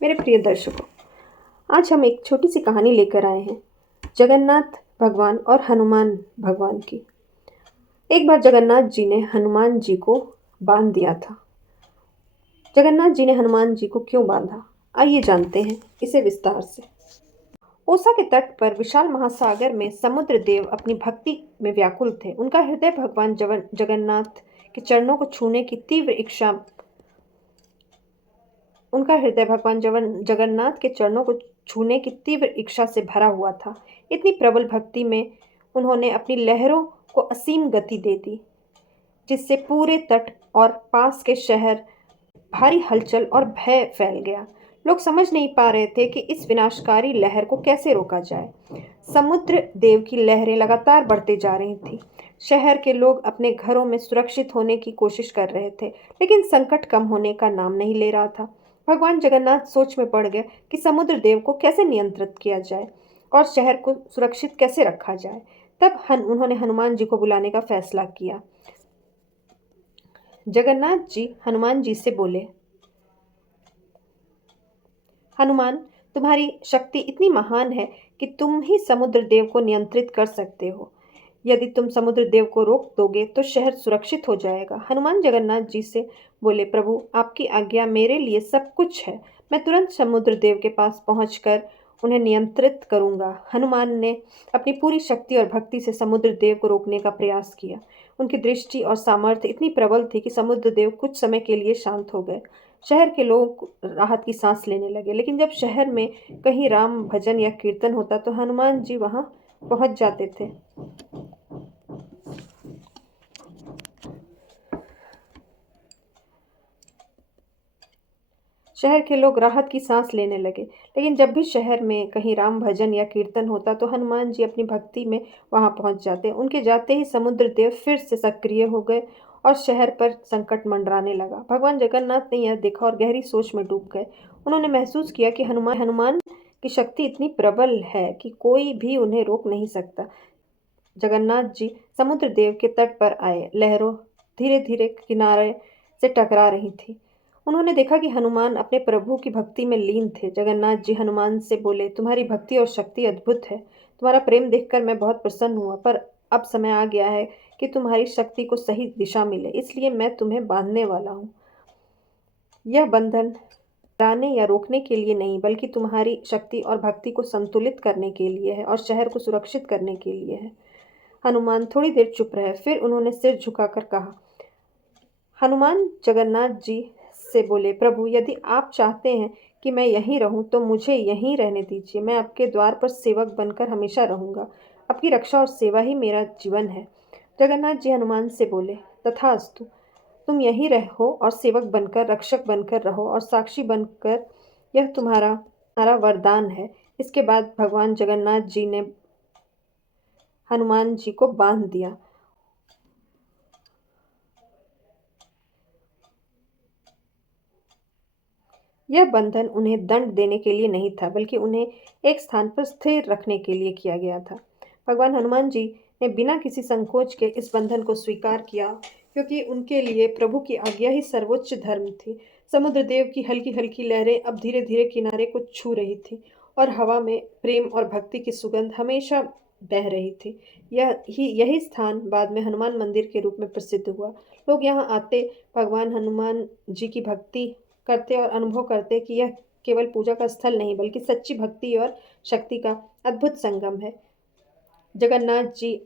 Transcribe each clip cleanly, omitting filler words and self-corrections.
मेरे प्रिय दर्शकों, आज हम एक छोटी सी कहानी लेकर आए हैं जगन्नाथ भगवान और हनुमान भगवान की। एक बार जगन्नाथ जी ने हनुमान जी को बांध दिया था। जगन्नाथ जी ने हनुमान जी को क्यों बांधा? आइए जानते हैं इसे विस्तार से। ओसा के तट पर विशाल महासागर में समुद्र देव अपनी भक्ति में व्याकुल थे। उनका हृदय भगवान जगन्नाथ के चरणों को छूने की तीव्र इच्छा उनका हृदय भगवान जगन्नाथ के चरणों को छूने की तीव्र इच्छा से भरा हुआ था। इतनी प्रबल भक्ति में उन्होंने अपनी लहरों को असीम गति दे दी, जिससे पूरे तट और पास के शहर भारी हलचल और भय फैल गया। लोग समझ नहीं पा रहे थे कि इस विनाशकारी लहर को कैसे रोका जाए। समुद्र देव की लहरें लगातार बढ़ते जा रही थी। शहर के लोग अपने घरों में सुरक्षित होने की कोशिश कर रहे थे, लेकिन संकट कम होने का नाम नहीं ले रहा था। भगवान जगन्नाथ सोच में पड़ गए कि समुद्र देव को कैसे नियंत्रित किया जाए और शहर को सुरक्षित कैसे रखा जाए। तब उन्होंने हनुमान जी को बुलाने का फैसला किया। जगन्नाथ जी हनुमान जी से बोले, हनुमान, तुम्हारी शक्ति इतनी महान है कि तुम ही समुद्र देव को नियंत्रित कर सकते हो। यदि तुम समुद्र देव को रोक दोगे तो शहर सुरक्षित हो जाएगा। हनुमान जगन्नाथ जी से बोले, प्रभु, आपकी आज्ञा मेरे लिए सब कुछ है। मैं तुरंत समुद्र देव के पास पहुंचकर उन्हें नियंत्रित करूंगा। हनुमान ने अपनी पूरी शक्ति और भक्ति से समुद्र देव को रोकने का प्रयास किया। उनकी दृष्टि और सामर्थ्य इतनी प्रबल थी कि समुद्र देव कुछ समय के लिए शांत हो गए। शहर के लोग राहत की सांस लेने लगे। लेकिन जब शहर में कहीं राम भजन या कीर्तन होता तो हनुमान जी वहां पहुंच जाते थे। शहर के लोग राहत की सांस लेने लगे। लेकिन जब भी शहर में कहीं राम भजन या कीर्तन होता तो हनुमान जी अपनी भक्ति में वहां पहुंच जाते। उनके जाते ही समुद्र देव फिर से सक्रिय हो गए और शहर पर संकट मंडराने लगा। भगवान जगन्नाथ ने यह देखा और गहरी सोच में डूब गए। उन्होंने महसूस किया कि हनुमान की शक्ति इतनी प्रबल है कि कोई भी उन्हें रोक नहीं सकता। जगन्नाथ जी समुद्र देव के तट पर आए। लहरों धीरे धीरे किनारे से टकरा रही थी। उन्होंने देखा कि हनुमान अपने प्रभु की भक्ति में लीन थे। जगन्नाथ जी हनुमान से बोले, तुम्हारी भक्ति और शक्ति अद्भुत है। तुम्हारा प्रेम देखकर मैं बहुत प्रसन्न हुआ, पर अब समय आ गया है कि तुम्हारी शक्ति को सही दिशा मिले, इसलिए मैं तुम्हें बांधने वाला हूँ। यह बंधन हराने या रोकने के लिए नहीं, बल्कि तुम्हारी शक्ति और भक्ति को संतुलित करने के लिए है और शहर को सुरक्षित करने के लिए है। हनुमान थोड़ी देर चुप रहे, फिर उन्होंने सिर झुकाकर कहा। हनुमान जगन्नाथ जी से बोले, प्रभु, यदि आप चाहते हैं कि मैं यहीं रहूं तो मुझे यहीं रहने दीजिए। मैं आपके द्वार पर सेवक बनकर हमेशा रहूंगा। आपकी रक्षा और सेवा ही मेरा जीवन है। जगन्नाथ जी हनुमान से बोले, तथास्तु। तुम यहीं रहो और सेवक बनकर, रक्षक बनकर रहो और साक्षी बनकर। यह तुम्हारा वरदान है। इसके बाद भगवान जगन्नाथ जी ने हनुमान जी को बांध दिया। यह बंधन उन्हें दंड देने के लिए नहीं था, बल्कि उन्हें एक स्थान पर स्थिर रखने के लिए किया गया था। भगवान हनुमान जी ने बिना किसी संकोच के इस बंधन को स्वीकार किया, क्योंकि उनके लिए प्रभु की आज्ञा ही सर्वोच्च धर्म थी। समुद्र देव की हल्की हल्की लहरें अब धीरे धीरे किनारे को छू रही थी और हवा में प्रेम और भक्ति की सुगंध हमेशा बह रही थी। यही स्थान बाद में हनुमान मंदिर के रूप में प्रसिद्ध हुआ। लोग यहाँ आते, भगवान हनुमान जी की भक्ति करते और अनुभव करते कि यह केवल पूजा का स्थल नहीं, बल्कि सच्ची भक्ति और शक्ति का अद्भुत संगम है। जगन्नाथ जी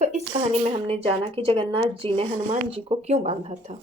तो इस कहानी में हमने जाना कि जगन्नाथ जी ने हनुमान जी को क्यों बांधा था।